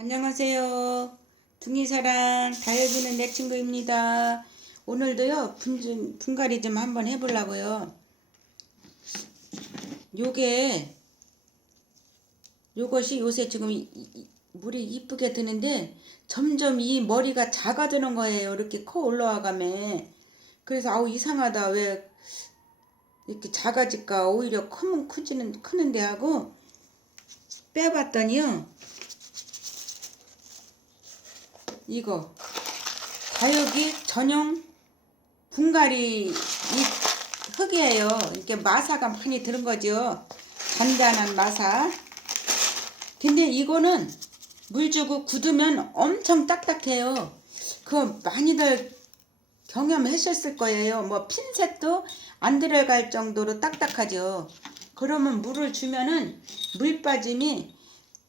안녕하세요. 둥이사랑 다육이는 내 친구입니다. 오늘도요 분, 분갈이 좀 한번 해보려고요. 요게 요것이 요새 지금 이- 이- 물이 이쁘게 드는데 점점 이 머리가 작아드는 거예요. 이렇게 커 올라와가면 그래서 아우 이상하다 왜 이렇게 작아질까 오히려 크면 크지는 크는데 하고 빼봤더니요 이거 다육이 전용 분갈이 이 흙이에요. 이렇게 마사가 많이 들은 거죠. 단단한 마사. 근데 이거는 물 주고 굳으면 엄청 딱딱해요. 그거 많이들 경험하셨을 거예요. 뭐 핀셋도 안 들어갈 정도로 딱딱하죠. 그러면 물을 주면은 물 빠짐이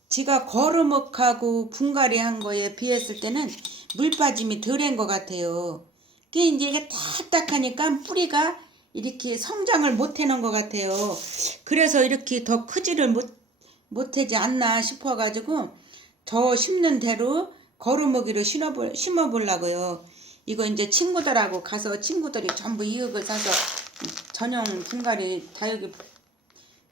지가 거르먹하고 분갈이 한 거에 비했을 때는 물 빠짐이 덜한 것 같아요. 그게 이제 이게 딱딱하니까 뿌리가 이렇게 성장을 못 해놓은 것 같아요. 그래서 이렇게 더 크지를 못, 못하지 않나 싶어가지고 저 심는 대로 거루먹이로 심어볼, 심어보려고요. 이거 이제 친구들하고 가서 친구들이 전부 이흙을 사서 전용 분갈이 다육이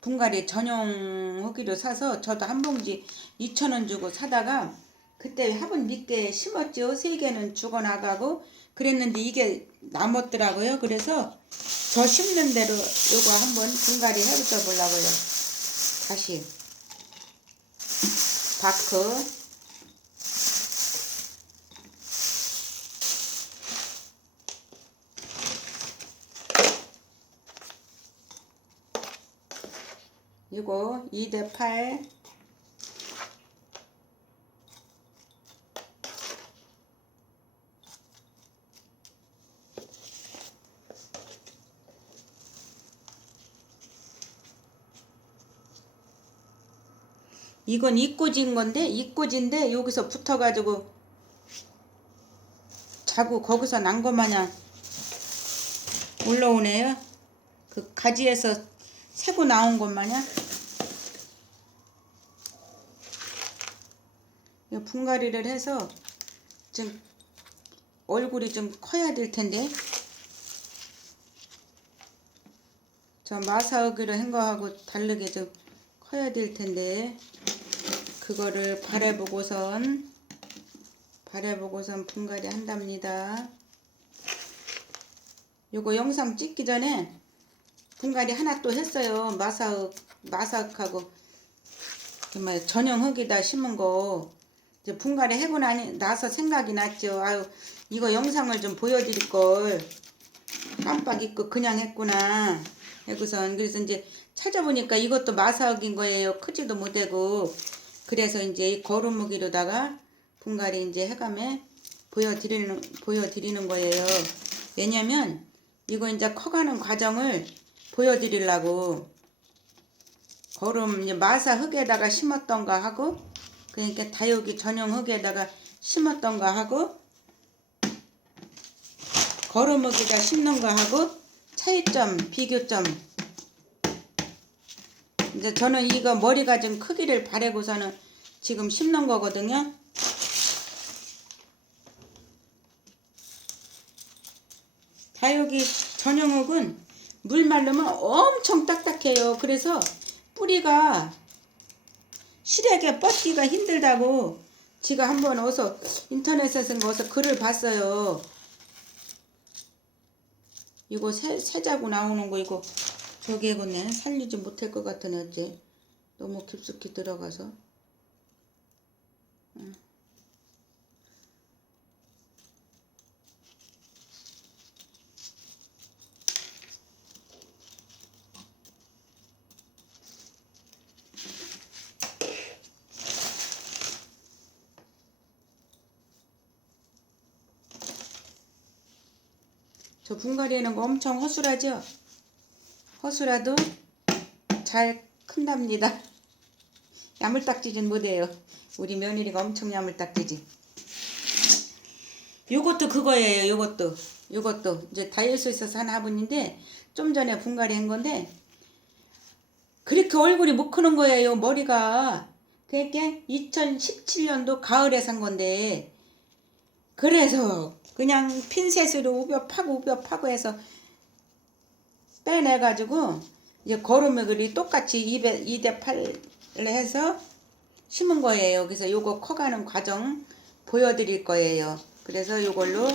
분갈이 전용 호기를 사서 저도 한 봉지 2,000원 주고 사다가 그때 화분 밑에 심었죠. 세 개는 죽어나가고 그랬는데 이게 남았더라고요. 그래서 저 심는 대로 요거 한번 분갈이 해보자 보려고요. 다시 바크 이거 2대 8 이건 이꼬진 건데 이꼬진데 여기서 붙어가지고 자꾸 거기서 난 것 마냥 올라오네요. 그 가지에서 새고 나온 것 마냥 분갈이를 해서 좀 얼굴이 좀 커야 될 텐데 저 마사오기로 한 거하고 다르게 좀 커야 될 텐데 그거를 바라보고선 바라보고선 분갈이 한답니다. 요거 영상 찍기 전에 분갈이 하나 또 했어요. 마사흑 마사흑하고 정말 전용 흙에다 심은 거 이제 분갈이 해고 나니 나서 생각이 났죠. 아유 이거 영상을 좀 보여드릴 걸 깜빡 잊고 그냥 했구나. 해고선 그래서 이제 찾아보니까 이것도 마사흑인 거예요. 크지도 못하고 그래서 이제 이 거루무기로다가 분갈이 이제 해감에 보여드리는 보여드리는 거예요. 왜냐면 이거 이제 커가는 과정을 보여드리려고 거름 마사 흙에다가 심었던가 하고 그러니까 다육이 전용 흙에다가 심었던가 하고 거름흙에다 심는 거 하고 차이점 비교점 이제 저는 이거 머리가 좀 크기를 바래고서는 지금 심는 거거든요. 다육이 전용흙은 물 말르면 엄청 딱딱해요. 그래서 뿌리가 실하게 뻗기가 힘들다고 지가 한번 어서 인터넷에서 어서 글을 봤어요. 이거 새, 새자고 나오는 거 이거 저기 이거네 살리지 못할 것 같으네 어째 너무 깊숙이 들어가서 응. 저 분갈이에는 거 엄청 허술하죠? 허술하도 잘 큰답니다. 야물딱지진 못해요. 우리 며느리가 엄청 야물딱지지. 요것도 그거예요. 요것도. 요것도 이제 다이어트에서 산 화분인데 좀 전에 분갈이 한 건데 그렇게 얼굴이 못 크는 거예요. 머리가 그게 2017년도 가을에 산 건데 그래서 그냥 핀셋으로 우벼 파고 우벼 파고 해서 빼내가지고 이제 거름을 똑같이 2대, 2대 8을 해서 심은 거예요. 그래서 요거 커가는 과정 보여드릴 거예요. 그래서 요걸로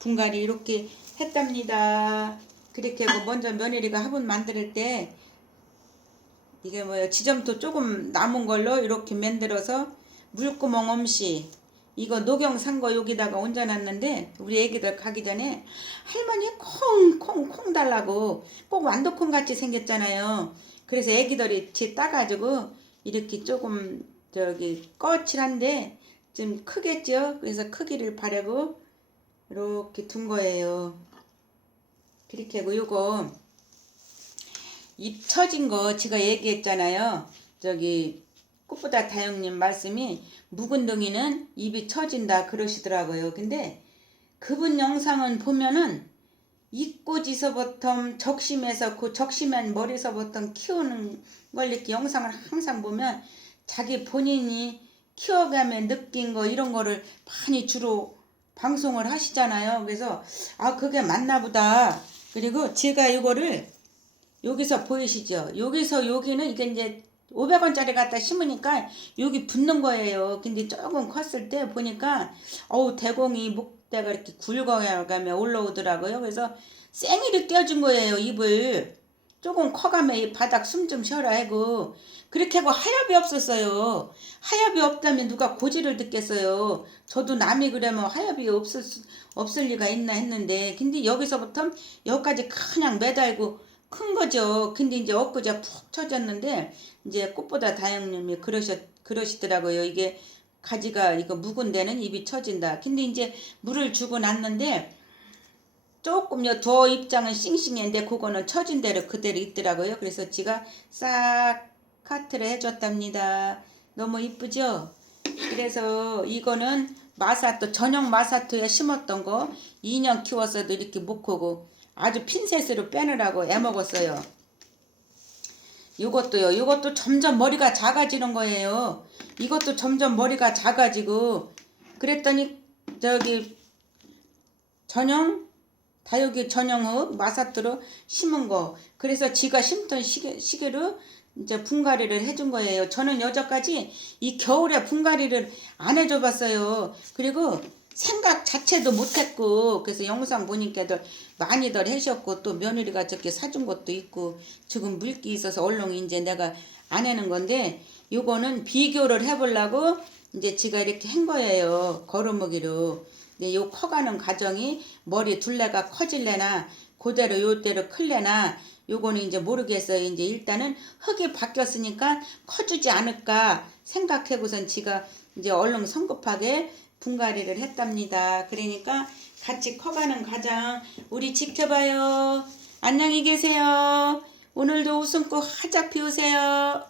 분갈이 이렇게 했답니다. 그렇게 하고 먼저 며느리가 화분 만들 때 이게 뭐야 지점도 조금 남은 걸로 이렇게 만들어서 물구멍 없이 이거 녹용 산 거 여기다가 얹어놨는데 우리 애기들 가기 전에 할머니 콩콩콩 달라고 꼭 완두콩 같이 생겼잖아요. 그래서 애기들이 지 따가지고 이렇게 조금 저기 거칠한데 좀 크겠죠. 그래서 크기를 바르고 이렇게 둔 거예요. 그렇게 하고 요거 입 처진 거 제가 얘기했잖아요. 저기 꽃보다 다영님 말씀이 묵은덩이는 입이 처진다 그러시더라고요. 근데 그분 영상은 보면은 입꼬지서부터 적심해서 그 적심한 머리서부터 키우는 걸 이렇게 영상을 항상 보면 자기 본인이 키워가며 느낀 거 이런 거를 많이 주로 방송을 하시잖아요. 그래서 아 그게 맞나 보다. 그리고 제가 이거를 여기서 보이시죠? 여기서 여기는 이게 이제 500원짜리 갖다 심으니까 여기 붙는 거예요. 근데 조금 컸을 때 보니까 어우 대공이 목대가 이렇게 굵어가며 올라오더라고요. 그래서 생이를 떼어준 거예요. 입을 조금 커가며 이 바닥 숨 좀 쉬어라 하고 그렇게 하고 하엽이 없었어요. 하엽이 없다면 누가 고지를 듣겠어요. 저도 남이 그러면 하엽이 없을 수, 없을 리가 있나 했는데 근데 여기서부터 여기까지 그냥 매달고 큰 거죠. 근데 이제 엊그제 푹 쳐졌는데 이제 꽃보다 다영님이 그러셨 그러시더라고요. 이게 가지가 이거 묵은 데는 입이 처진다. 근데 이제 물을 주고 났는데 조금요 더 입장은 싱싱했는데 그거는 처진 대로 그대로 있더라고요. 그래서 제가 싹 카트를 해줬답니다. 너무 이쁘죠? 그래서 이거는 마사토 전용 마사토에 심었던 거 2년 키웠어도 이렇게 못 크고 아주 핀셋으로 빼느라고 애먹었어요. 이것도요. 이것도 점점 머리가 작아지는 거예요. 이것도 점점 머리가 작아지고 그랬더니 저기 전용 다육이 전용흙 마사토로 심은 거. 그래서 지가 심던 시계, 시계로 이제 분갈이를 해준 거예요. 저는 여태까지 이 겨울에 분갈이를 안 해줘 봤어요. 그리고 생각 자체도 못했고 그래서 영상 보니까들 많이들 하셨고 또 며느리가 저렇게 사준 것도 있고 지금 물기 있어서 얼른 이제 내가 안 하는 건데 요거는 비교를 해보려고 이제 지가 이렇게 한 거예요 걸어먹이로. 근데 요 커가는 과정이 머리 둘레가 커질래나 그대로 요대로 클래나 요거는 이제 모르겠어요. 이제 일단은 흙이 바뀌었으니까 커주지 않을까 생각하고선 지가 이제 얼른 성급하게 분갈이를 했답니다. 그러니까 같이 커가는 과정 우리 지켜봐요. 안녕히 계세요. 오늘도 웃음꽃 활짝 피우세요.